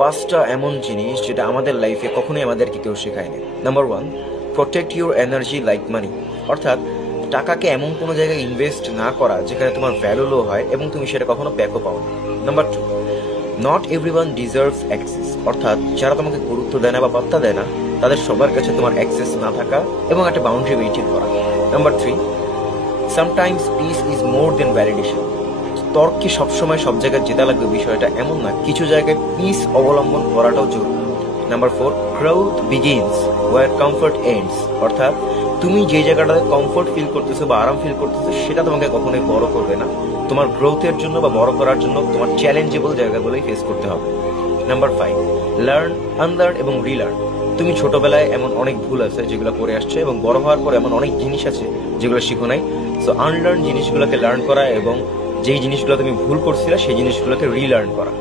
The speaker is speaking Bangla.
পাঁচটা এমন জিনিস যেটা আমাদের লাইফে কখনোই আমাদেরকে কেউ শেখায়নি। Number 1, protect your energy like money, অর্থাৎ টাকাকে এমন কোনো জায়গায় ইনভেস্ট না করা যেখানে তোমার ভ্যালু লো হয় এবং তুমি সেটা কখনো ব্যাকও পাও না। Number 2, not everyone deserves access, অর্থাৎ যারা তোমাকে গুরুত্ব দেয় না বা পাত্তা দেয় না তাদের সবার কাছে তোমার অ্যাক্সেস না থাকা এবং একটা বাউন্ডারি মেনটেন করা। Number 3, sometimes peace is more than validation, তর্কে সবসময় সব জায়গায় জেতা লাগবে বিষয়টা এমন না, কিছু জায়গায় পিস অবলম্বন করাটাও জরুরি। Number 4, growth begins where comfort ends, অর্থাৎ তুমি যে জায়গাটাতে কমফর্ট ফিল করতেছো বা আরাম ফিল করতেছো সেটা তোমাকে কখনোই বড় করবে না, তোমার গ্রোথের জন্য বা বড় করার জন্য তোমার চ্যালেঞ্জেবল জায়গাগুলোই ফেস করতে হবে। নাম্বার 5, লার্ন, আনলার্ন এবং রিলার্ন, তুমি ছোটবেলায় এমন অনেক ভুল আছে যেগুলো করে আসছে এবং বড় হওয়ার পর এমন অনেক জিনিস আছে যেগুলো শিখো নাই। সো আনলার্ন জিনিসগুলোকে লার্ন করা এবং যেই জিনিসগুলো তুমি ভুল করছিলে সেই জিনিসগুলোকে রিলার্ন করা।